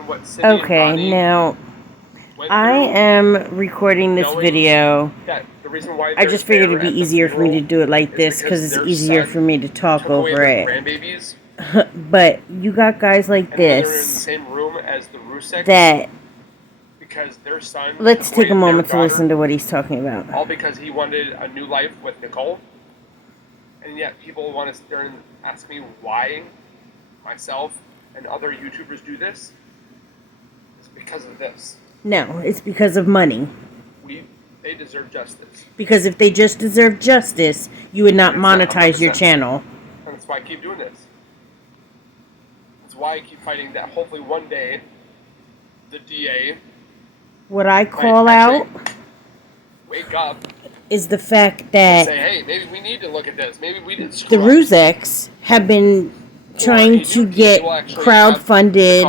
What Cindy and Okay, Ronnie now went I through, am recording this knowing video. that the reason why I they're just figured there it'd be at the easier for me to funeral do it like is this because because it's their easier for son me to talk took away over their it. grandbabies, But you got guys like and now they're in the this same room as the Ruseks that, because their son let's took take away a their moment to listen daughter, to what he's talking about. all because he wanted a new life with Nicole. And yet people want to sit there and ask me why myself and other YouTubers do this. It's because of this. No, it's because of money. They deserve justice. Because if they just deserved justice, you would not monetize your 100%. channel. And that's why I keep doing this. That's why I keep fighting that hopefully one day the DA, What I call out wake up, is the fact that say, hey, maybe we need to look at this. Maybe we did the screw up. Ruseks have been trying to get crowdfunded,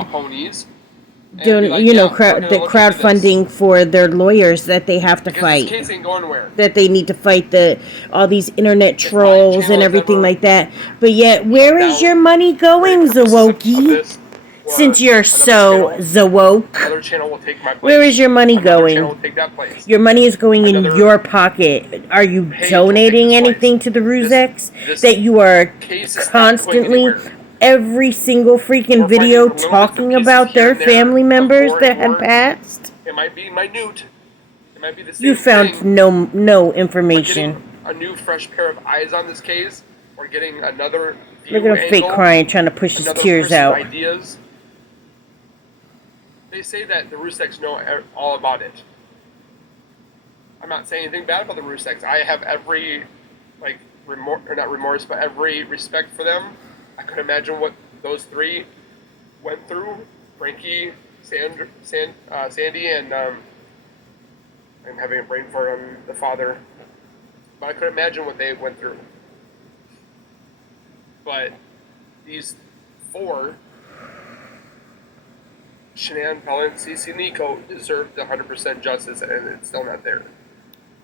crowdfunding for their lawyers that they have to fight. This case ain't going nowhere. That they need to fight all these internet trolls and everything like that. But yet, where is your money going, Zowoki? Since you're so Zowoke, where is your money going? Your money is going in your pocket. Are you donating anything to the Ruseks? That you are constantly, every single freaking video talking about their family members that had passed? It might be minute. It might be the same You found thing. no information. A new fresh pair of eyes on this case, or getting another view. Look at him fake crying, trying to push his tears out. Ideas. They say that the Ruseks know all about it. I'm not saying anything bad about the Ruseks. I have every, not remorse, but every respect for them. I could imagine what those three went through. Frankie, Sandy, and I'm having a brain fart on the father. But I could imagine what they went through. But these four, Shanann, Pelin, CC, Nico, deserved 100% justice, and it's still not there.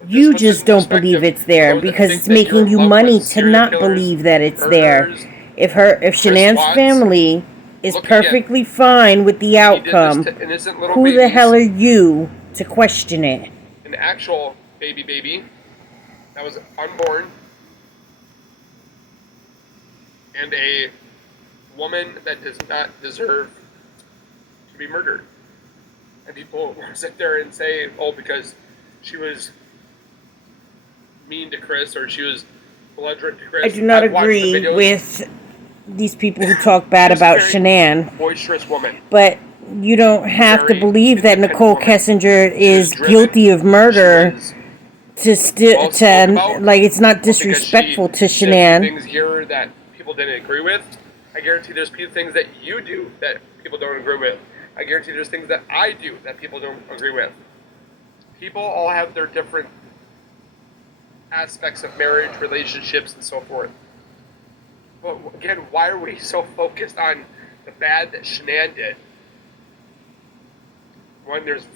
You just don't believe it's there because it's making you money to not believe that it's there. If Shanann's family is perfectly fine with the outcome, who the hell are you to question it? An actual baby that was unborn, and a woman that does not deserve to be murdered. And people sit there and say, oh, because she was mean to Chris, or she was belligerent to Chris. I do not agree with these people who talk bad about Shanann. Boisterous woman. But you don't have to believe that Nicole Kessinger is guilty of murder it's not disrespectful to Shanann. Things here that people didn't agree with. I guarantee there's things that you do that people don't agree with. I guarantee there's things that I do that people don't agree with. People all have their different aspects of marriage, relationships, and so forth. But again, why are we so focused on the bad that Shanann did? When there's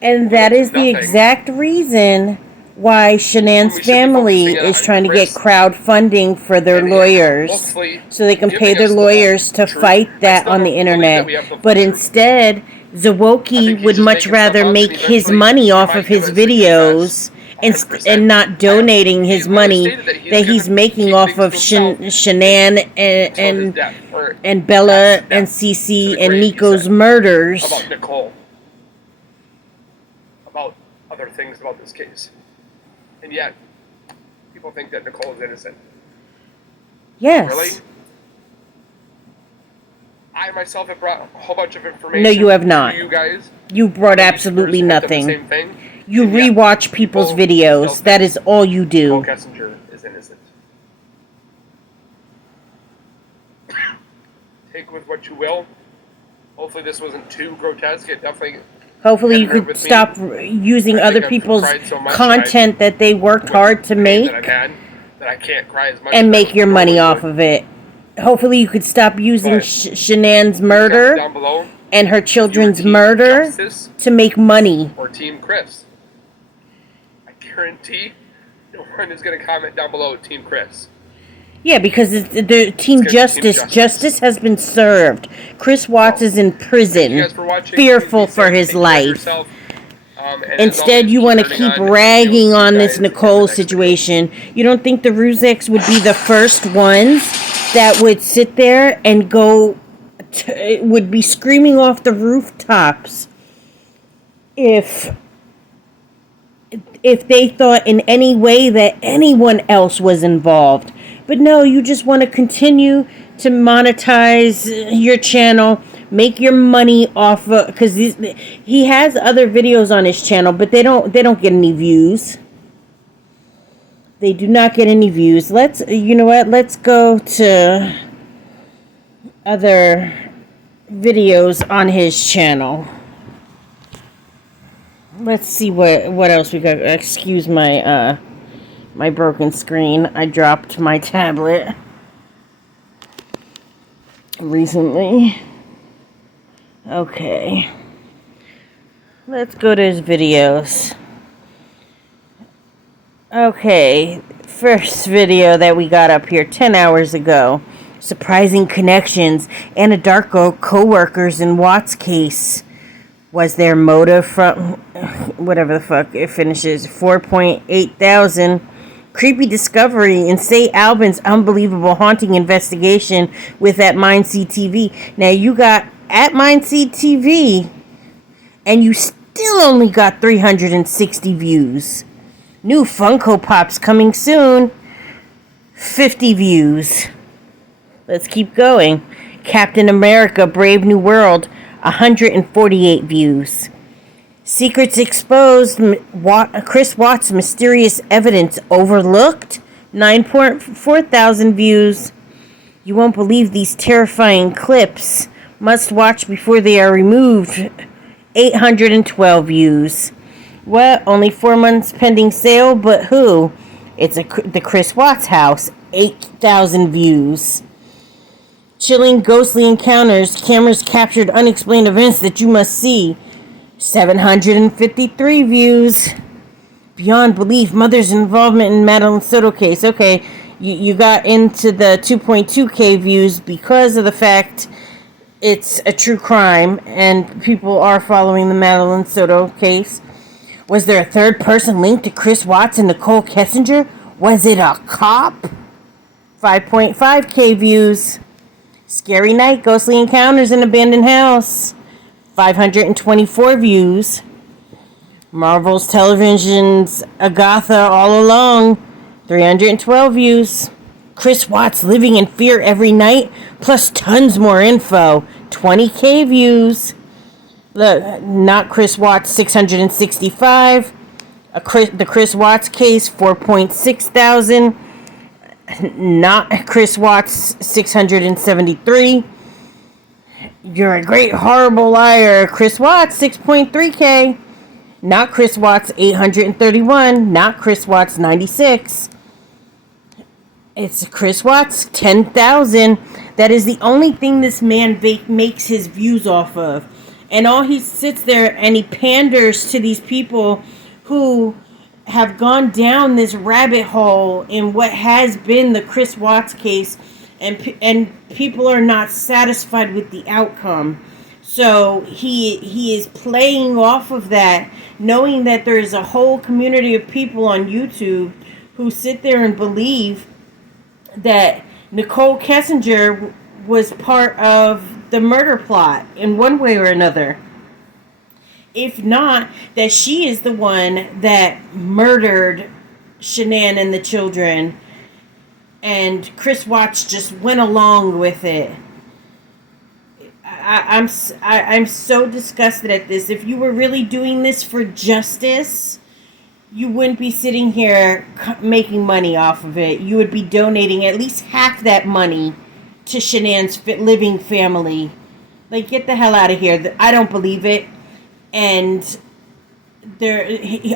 And that is the exact reason why Shanann's family is trying to get crowdfunding for their lawyers, so they can pay their lawyers to fight that on the internet. But instead, Zowoki would much rather make his money off of his videos and not donating his money that he's making off of Shanann and Bella and Cece and Nico's murders. About Nicole. About other things about this case. And yet, people think that Nicole is innocent. Yes. Really? I myself have brought a whole bunch of information. No, you have not. To you guys. You brought absolutely nothing. The same thing. You rewatch people's videos. That is all you do. Nicole Kessinger is innocent. Take with what you will. Hopefully this wasn't too grotesque. It definitely... Hopefully you could stop using other people's content that they worked hard to make and make your money off of it. Hopefully you could stop using Shanann's murder and her children's murder to make money. Or Team Chris. I guarantee no one is going to comment down below Team Chris. Yeah, because the Team Justice. Justice has been served. Chris Watts is in prison, fearful for his life. Instead, you want to keep ragging on this Nicole situation. You don't think the Rusex would be the first ones that would sit there and would be screaming off the rooftops if they thought in any way that anyone else was involved. But no, you just want to continue to monetize your channel, make your money off of, because he has other videos on his channel, but they don't get any views. They do not get any views. You know what? Let's go to other videos on his channel. Let's see what else we got. Excuse my my broken screen. I dropped my tablet recently. Okay. Let's go to his videos. Okay, first video that we got up here 10 hours ago. Surprising connections. Anadarko co-workers in Watts case. Was their motive from whatever the fuck it finishes 4.8 thousand. Creepy discovery in St. Albans unbelievable haunting investigation with at MindSeeTV. Now you got at MindSeeTV and you still only got 360 views. New Funko Pops coming soon. 50 views. Let's keep going. Captain America Brave New World. 148 views. Secrets exposed. Chris Watts mysterious evidence overlooked. 9.4 thousand views. You won't believe these terrifying clips. Must watch before they are removed. 812 views. What? Only 4 months pending sale, but who? It's the Chris Watts house. 8,000 views. Chilling ghostly encounters. Cameras captured unexplained events that you must see. 753 views. Beyond belief. Mother's involvement in Madeline Soto case. Okay, you got into the 2.2k views because of the fact it's a true crime and people are following the Madeline Soto case. Was there a third person linked to Chris Watts and Nicole Kessinger? Was it a cop? 5.5k views. Scary night, ghostly encounters in abandoned house. 524 views. Marvel's Television's Agatha All Along. 312 views. Chris Watts living in fear every night, plus tons more info. 20k views. Look, not Chris Watts, 665. The Chris Watts case, 4.6 thousand. Not Chris Watts, 673. You're a great horrible liar. Chris Watts, 6.3k. Not Chris Watts, 831. Not Chris Watts, 96. It's Chris Watts, 10,000. That is the only thing this man makes his views off of. And all he sits there and he panders to these people who have gone down this rabbit hole in what has been the Chris Watts case, and people are not satisfied with the outcome. So he is playing off of that, knowing that there is a whole community of people on YouTube who sit there and believe that Nicole Kessinger was part of the murder plot in one way or another. If not, that she is the one that murdered Shanann and the children, and Chris Watts just went along with it. I'm so disgusted at this. If you were really doing this for justice, you wouldn't be sitting here making money off of it. You would be donating at least half that money to Shanann's living family. Like, get the hell out of here. I don't believe it. And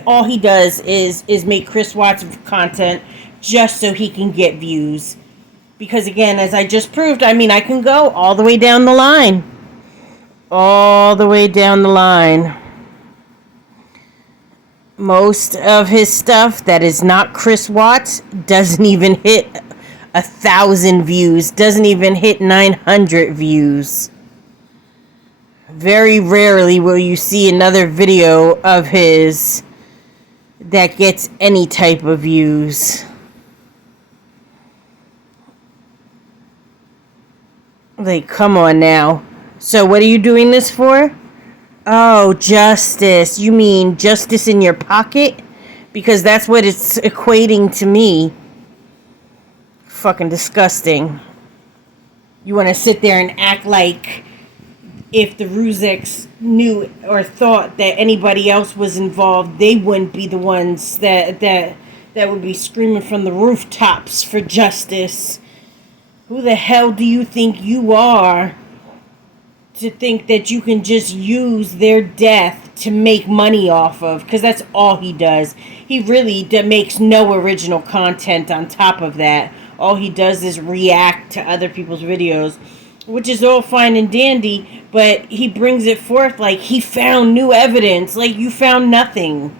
all he does is make Chris Watts content just so he can get views. Because again, as I just proved, I mean, I can go all the way down the line. All the way down the line. Most of his stuff that is not Chris Watts doesn't even hit 1,000 views, doesn't even hit 900 views. Very rarely will you see another video of his that gets any type of views. Like, come on now. So what are you doing this for? Oh, justice. You mean justice in your pocket? Because that's what it's equating to me. Fucking disgusting. You want to sit there and act like if the Rusex knew or thought that anybody else was involved, they wouldn't be the ones that would be screaming from the rooftops for justice. Who the hell do you think you are to think that you can just use their death to make money off of? Because that's all he does. He really makes no original content on top of that. All he does is react to other people's videos, which is all fine and dandy, but he brings it forth like he found new evidence, like you found nothing.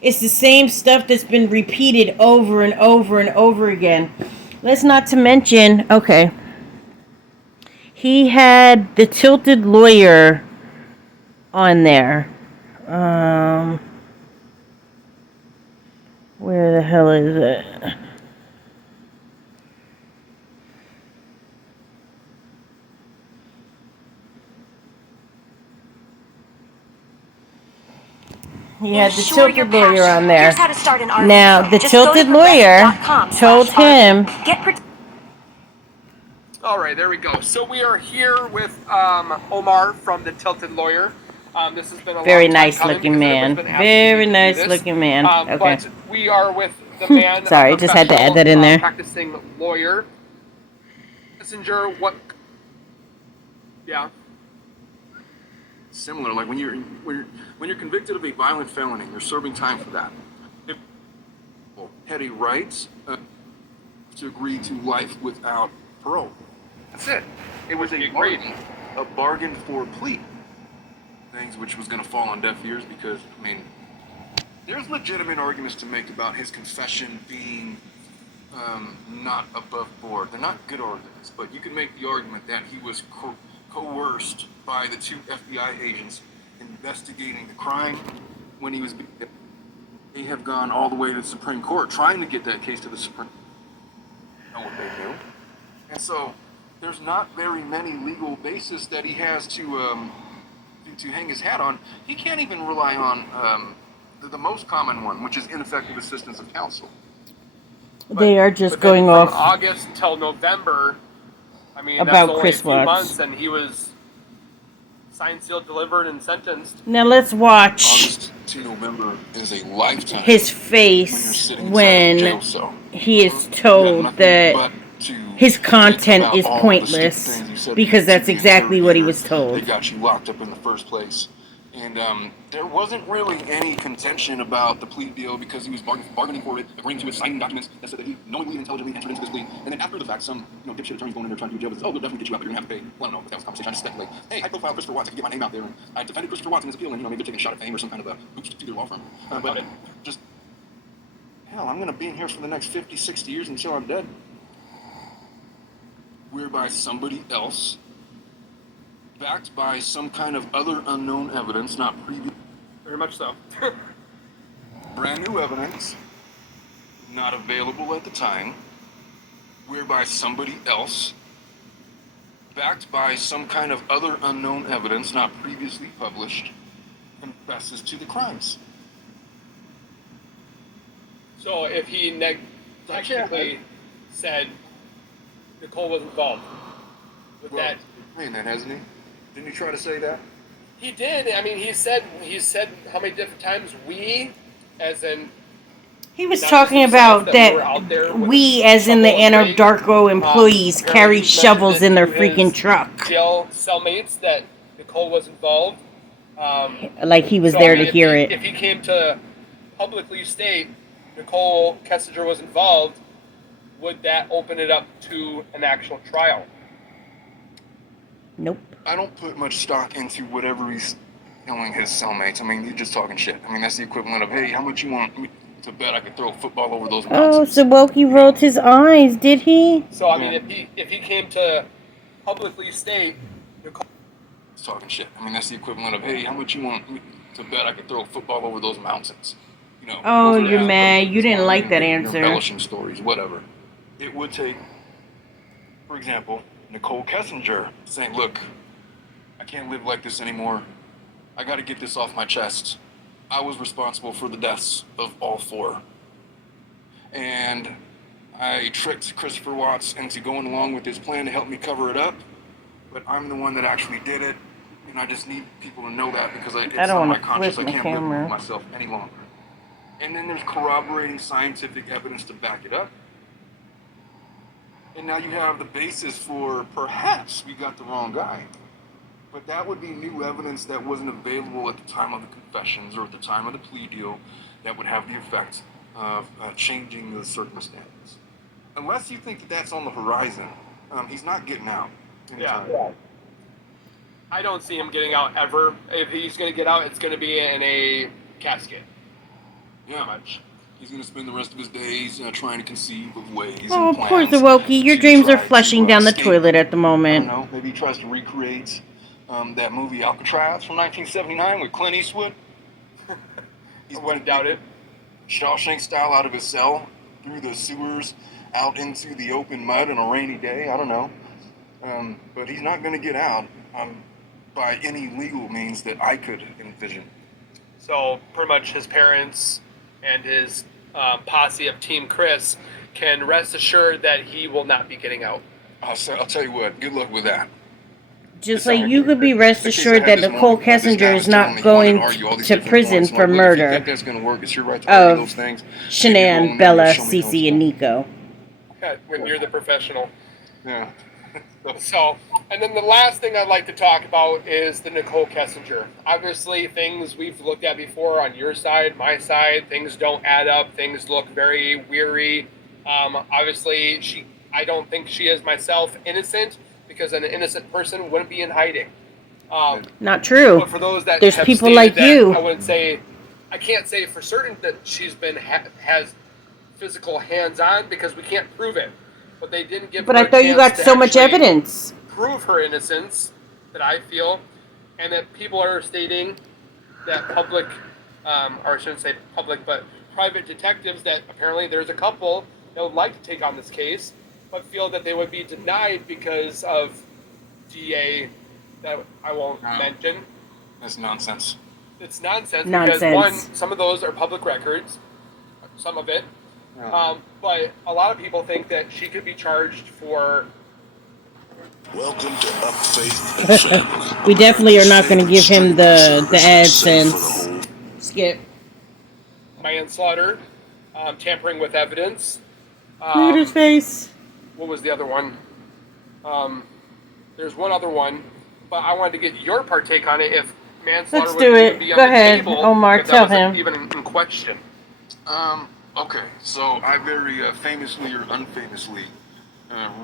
It's the same stuff that's been repeated over and over and over again. Let's not to mention, okay, he had the tilted lawyer on there. Where the hell is it? He had the tilted lawyer on there. Now, the tilted lawyer told him... Alright, there we go. So we are here with Omar from the Tilted Lawyer. This has been a very long time nice coming looking man. Very nice looking man. Okay. But we are with the man, sorry, just had to add that in there. Practicing lawyer. Messenger, what... Yeah. Similar, like when you're convicted of a violent felony, you're serving time for that. If petty rights to agree to life without parole. That's it. It was a bargain for plea. Things which was going to fall on deaf ears because, I mean, there's legitimate arguments to make about his confession being not above board. They're not good arguments, but you can make the argument that he was coerced by the two FBI agents investigating the crime when he was... They have gone all the way to the Supreme Court trying to get that case to the Supreme Court. Know what they do. And so there's not very many legal basis that he has to hang his hat on. He can't even rely on the most common one, which is ineffective assistance of counsel. They are just going off from August till November. I mean, about that's only Chris a few Watts. months, and he was signed, sealed, delivered, and sentenced. Now let's watch August to November is a lifetime. His face when he is told that his content is pointless, because that's exactly what he was told. They got you locked up in the first place. And there wasn't really any contention about the plea deal because he was bargaining for it, agreeing to it, signing documents that said that he knowingly and intelligently entered into this plea. And then after the fact, some dipshit attorneys going in there trying to do jail with, oh, we'll definitely get you out, but you're going to have to pay. Well, I don't know, that was a conversation. I just speculate. Hey, high profile Christopher Watts, I can get my name out there. And I defended Christopher Watts in his appeal, and maybe taking a shot at fame or some kind of a boost to their law firm. But just, hell, I'm going to be in here for the next 50, 60 years until I'm dead. Whereby somebody else, backed by some kind of other unknown evidence, not previous. Very much so. Brand new evidence, not available at the time, whereby somebody else, backed by some kind of other unknown evidence, not previously published, confesses to the crimes. So if he technically said Nicole was involved with that. Man, hasn't he? Didn't he try to say that? He did. I mean, he said how many different times we, as in... He was talking about that we, as in the Anadarko employees, carry shovels in their freaking truck. Jail cellmates that Nicole was involved. Like he was there to hear it. If he came to publicly state Nicole Kessinger was involved, would that open it up to an actual trial? Nope. I don't put much stock into whatever he's telling his cellmates. I mean, you're just talking shit. I mean, that's the equivalent of, hey, how much you want me to bet I could throw a football over those Oh, mountains. Zowoki rolled his eyes, did he? So I mean, if he came to publicly state, Nicole, talking shit. I mean, that's the equivalent of, hey, how much you want to bet I could throw a football over those mountains? You know. Oh, those are you're just mad. You didn't like that you're answer. embellishing stories, whatever. It would take, for example, Nicole Kessinger saying, look, I can't live like this anymore. I got to get this off my chest. I was responsible for the deaths of all 4. And I tricked Christopher Watts into going along with his plan to help me cover it up. But I'm the one that actually did it. And I just need people to know that because it's on my conscience. I can't live with myself any longer. And then there's corroborating scientific evidence to back it up. And now you have the basis for perhaps we got the wrong guy. But that would be new evidence that wasn't available at the time of the confessions or at the time of the plea deal that would have the effect of changing the circumstances. Unless you think that that's on the horizon, he's not getting out anytime. Yeah. I don't see him getting out ever. If he's going to get out, it's going to be in a casket. Yeah, much. He's going to spend the rest of his days trying to conceive of ways Oh, and plans. poor Zowoki. Your dreams are flushing down the toilet at the moment. I don't know. Maybe he tries to recreate that movie Alcatraz from 1979 with Clint Eastwood. He's going to doubt it. Shawshank style out of his cell, through the sewers, out into the open mud on a rainy day. I don't know. But he's not going to get out by any legal means that I could envision. So pretty much his parents and his posse of Team Chris can rest assured that he will not be getting out. I'll tell you what, good luck with that. Just like you could be rest assured that Nicole Kessinger is not going to prison for murder. If you think that's going to work, it's your right to argue those things. Shanann, Bella, Cece, and Nico. When you're the professional. Yeah. So, and then the last thing I'd like to talk about is the Nicole Kessinger. Obviously, things we've looked at before on your side, my side, things don't add up. Things look very weary. Obviously, I don't think she is myself innocent because an innocent person wouldn't be in hiding. Not true. But for those that there's have people like that, you. I can't say for certain that she's been has physical hands-on because we can't prove it. But they didn't give. But her I thought you got so much evidence. Prove her innocence that I feel, and that people are stating that public, or I shouldn't say public, but private detectives that apparently there's a couple that would like to take on this case, but feel that they would be denied because of DA that I won't mention. That's nonsense. It's nonsense because one, some of those are public records, some of it. But a lot of people think that she could be charged for. Welcome to Up Faith and Family. We definitely are not going to give him the AdSense. Skip. Manslaughter, tampering with evidence. Look at his face. What was the other one? There's one other one, but I wanted to get your partake on it. If manslaughter Let's would do even it. be on Go the ahead, table, Omar. if that Tell wasn't him. even in question. Okay, so I very famously or unfamously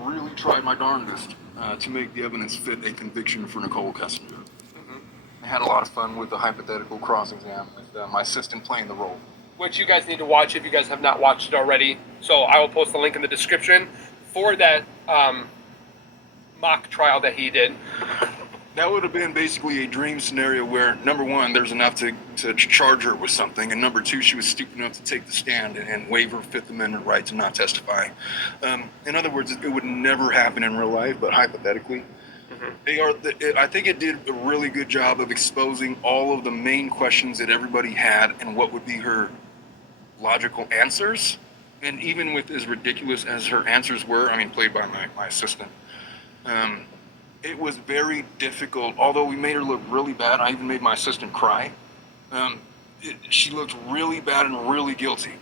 really tried my darndest to make the evidence fit a conviction for Nicole Kessinger. I had a lot of fun with the hypothetical cross-exam with my assistant playing the role. Which you guys need to watch if you guys have not watched it already. So I will post the link in the description for that mock trial that he did. That would have been basically a dream scenario where, number one, there's enough to charge her with something, and number two, she was stupid enough to take the stand and waive her Fifth Amendment right to not testify. In other words, it would never happen in real life, but hypothetically. I think it did a really good job of exposing all of the main questions that everybody had and what would be her logical answers. And even with as ridiculous as her answers were, I mean, played by my assistant, it was very difficult. Although we made her look really bad, I even made my assistant cry. She looked really bad and really guilty.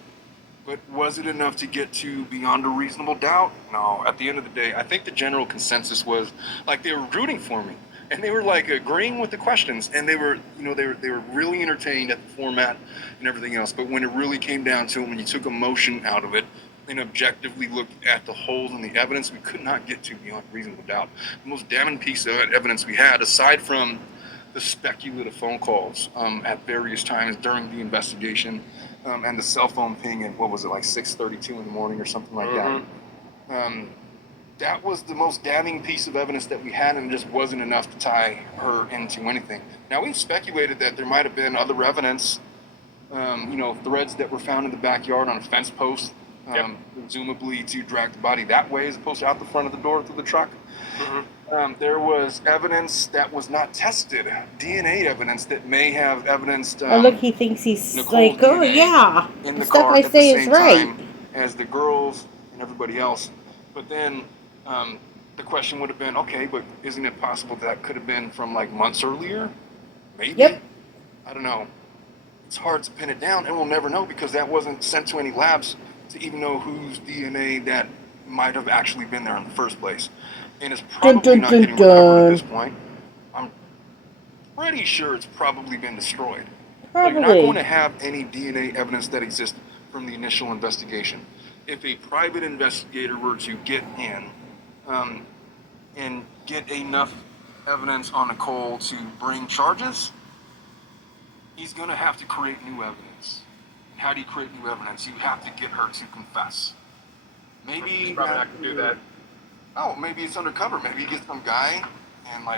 But was it enough to get to beyond a reasonable doubt? No. At the end of the day, I think the general consensus was like they were rooting for me, and they were like agreeing with the questions, and they were really entertained at the format and everything else. But when it really came down to it, when you took emotion out of it and objectively looked at the holes in the evidence, we could not get to beyond reasonable doubt. The most damning piece of evidence we had, aside from the speculative phone calls at various times during the investigation, and the cell phone ping at, what was it, like 6:32 in the morning or something like that. That was the most damning piece of evidence that we had, and it just wasn't enough to tie her into anything. Now, we've speculated that there might have been other evidence, threads that were found in the backyard on a fence post, presumably to drag the body that way as opposed to out the front of the door through the truck. There was evidence that was not tested, DNA evidence that may have evidenced. Oh, look, he thinks he's Nicole's like, oh, DNA yeah. in The the stuff car I at the say is same right. time as the girls and everybody else. But then the question would have been, okay, but isn't it possible that could have been from like months earlier? Maybe. Yep. I don't know. It's hard to pin it down, and we'll never know because that wasn't sent to any labs to even know whose DNA that might have actually been there in the first place. And it's probably not getting recovered at this point. I'm pretty sure it's probably been destroyed. Probably. So you're not going to have any DNA evidence that exists from the initial investigation. If a private investigator were to get in and get enough evidence on Nicole to bring charges, he's going to have to create new evidence. How do you create new evidence? You have to get her to confess. Maybe He's probably not going to do that. Oh, maybe it's undercover. Maybe he gets some guy and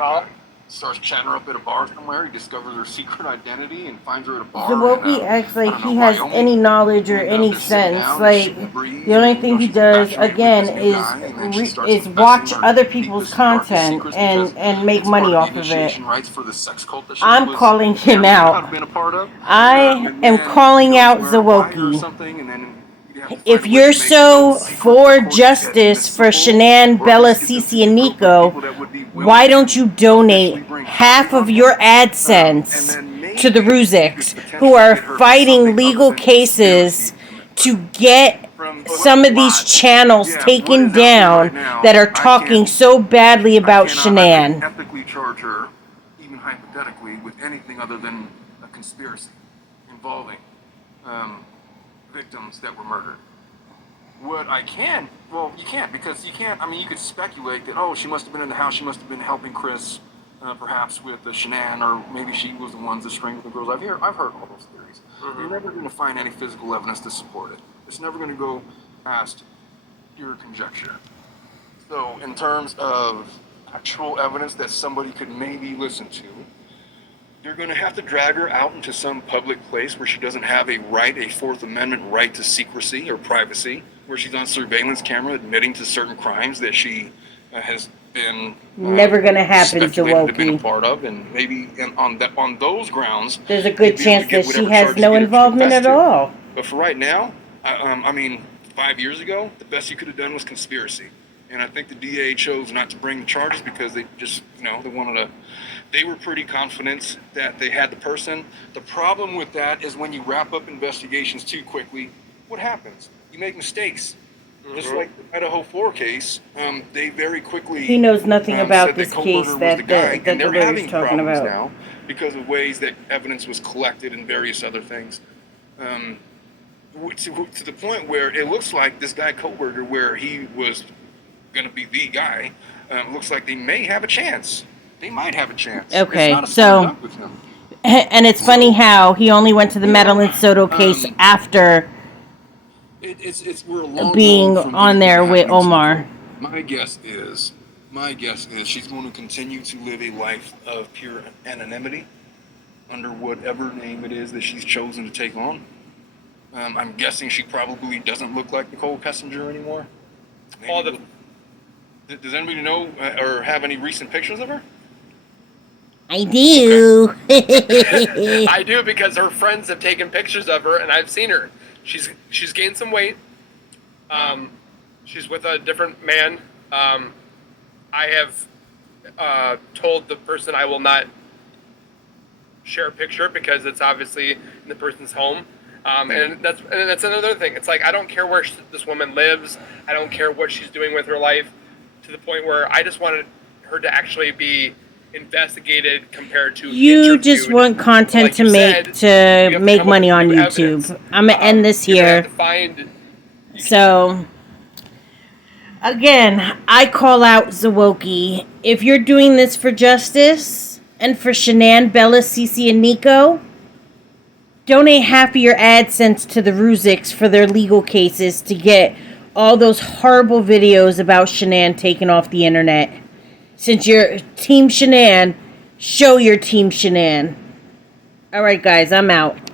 starts chatting her up at a bar somewhere. He discovers her secret identity and finds her at a bar. Zowoki acts like he has any knowledge or any sense. Like, the only thing he does, again, is watch other people's content and make money off of it. I'm calling him out. I am calling out Zowoki. If you're so for justice for Shanann, Bella, Cece, and Nico, why don't you donate half of your AdSense to the Ruziks, who are fighting legal cases to get some of these channels taken down that are talking so badly about Shanann? Ethically charge her, even hypothetically, with anything other than a conspiracy involving victims that were murdered. What I can, well, you can't, because you can't, I mean, you could speculate that, oh, she must have been in the house, she must have been helping Chris, perhaps with Shanann, or maybe she was the ones that strangled the girls. I've heard all those theories. You're never going to find any physical evidence to support it. It's never going to go past pure conjecture. So, in terms of actual evidence that somebody could maybe listen to, you're going to have to drag her out into some public place where she doesn't have a Fourth Amendment right to secrecy or privacy, where she's on surveillance camera admitting to certain crimes that she has been never going to happen, Zowoki. Been a Zowoki. part of, and maybe on those grounds, there's a good chance that she has no involvement at all. But for right now, I mean, 5 years ago, the best you could have done was conspiracy, and I think the DA chose not to bring the charges because they just, they wanted to. They were pretty confident that they had the person. The problem with that is when you wrap up investigations too quickly, what happens? You make mistakes. Just like the Idaho 4 case, they very quickly. He knows nothing about this case that the lawyer's talking about now because of ways that evidence was collected and various other things. To the point where it looks like this guy Koberger, where he was going to be the guy, looks like they may have a chance. They might have a chance. Okay, so, and it's funny how he only went to the Madeline Soto case after we're a long being on there with Omar. My guess is she's going to continue to live a life of pure anonymity under whatever name it is that she's chosen to take on. I'm guessing she probably doesn't look like Nicole Kessinger anymore. Does anybody know or have any recent pictures of her? I do. Okay. I do, because her friends have taken pictures of her, and I've seen her. She's gained some weight. She's with a different man. I have told the person I will not share a picture because it's obviously in the person's home. And that's another thing. It's like, I don't care where this woman lives. I don't care what she's doing with her life, to the point where I just wanted her to actually be investigated compared to you just want content to make money on YouTube. I'm gonna end this here. So again, I call out Zowoki. If you're doing this for justice, And for Shanann, Bella, Cece, and Nico, donate half of your AdSense to the Ruziks for their legal cases to get all those horrible videos about Shanann taken off the internet. Since you're Team Shanann, show your Team Shanann. Alright guys, I'm out.